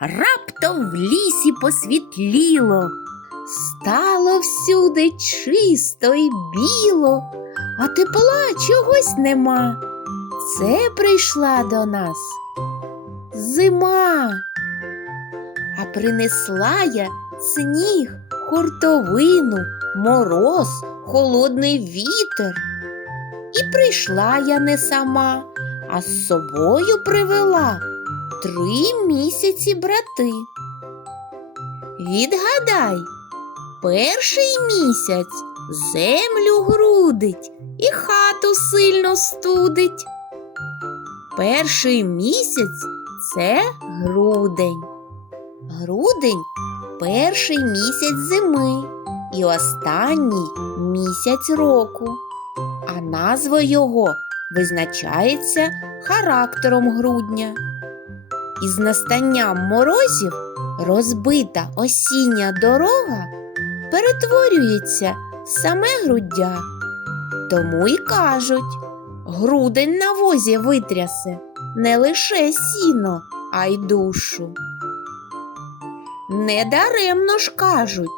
раптом в лісі посвітліло. Стало всюди чисто і біло, а тепла чогось нема. Це прийшла до нас зима. А принесла я сніг, хуртовину, мороз, холодний вітер. І прийшла я не сама, а з собою привела три місяці брати. Відгадай, перший місяць землю грудить і хату сильно студить. Перший місяць це грудень. Грудень перший місяць зими і останній місяць року. А назва його визначається характером грудня. Із настанням морозів розбита осіння дорога перетворюється в саме груддя. Тому й кажуть, грудень на возі витрясе не лише сіно, а й душу. Недаремно ж кажуть,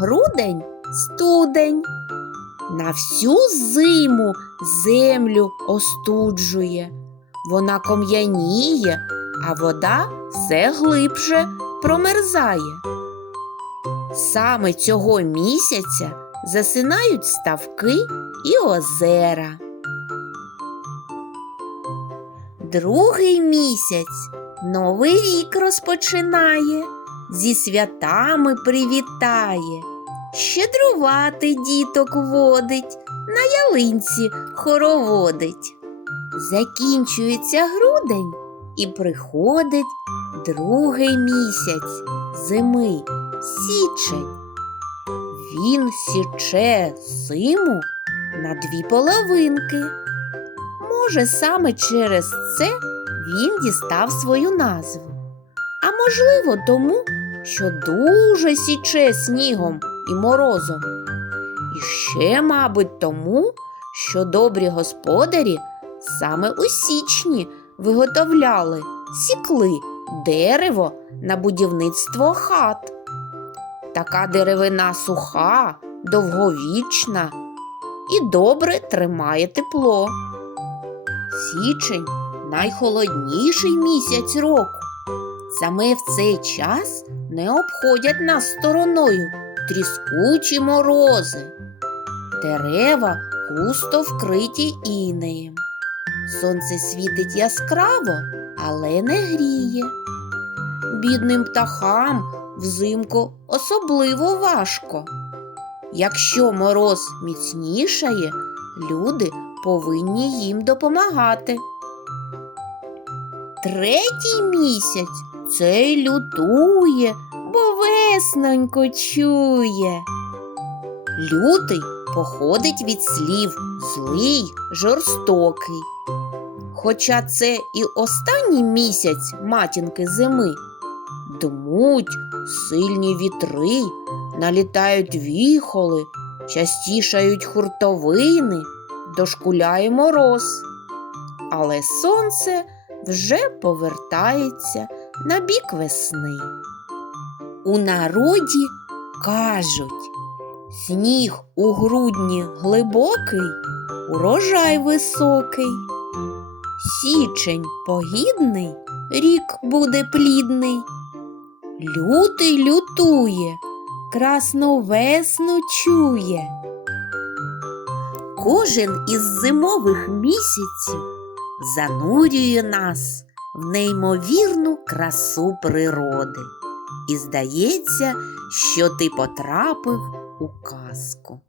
грудень студень. На всю зиму землю остуджує, вона ком'яніє, а вода все глибше промерзає. Саме цього місяця засинають ставки і озера. Другий місяць новий рік розпочинає, зі святами привітає, щедрувати діток водить, на ялинці хороводить. Закінчується грудень і приходить другий місяць зими січень. Він січе зиму на дві половинки. Може, саме через це він дістав свою назву. А можливо, тому, що дуже січе снігом і морозом. І ще, мабуть, тому, що добрі господарі саме у січні виготовляли, сікли дерево на будівництво хат. Така деревина суха, довговічна і добре тримає тепло. Січень найхолодніший місяць року. Саме в цей час не обходять нас стороною тріскучі морози. Дерева густо вкриті інеєм. Сонце світить яскраво, але не гріє. Бідним птахам взимку особливо важко. Якщо мороз міцнішає, люди повинні їм допомагати. Третій місяць цей лютує, бо веснонько чує. Лютий походить від слів злий, жорстокий. Хоча це і останній місяць матінки зими, дмуть сильні вітри, налітають віхоли, частішають хуртовини, дошкуляє мороз. Але сонце вже повертається на бік весни. У народі кажуть, сніг у грудні глибокий, урожай високий. Січень погідний, рік буде плідний. Лютий лютує, красну весну чує. Кожен із зимових місяців занурює нас в неймовірну красу природи. І здається, що ти потрапив у казку.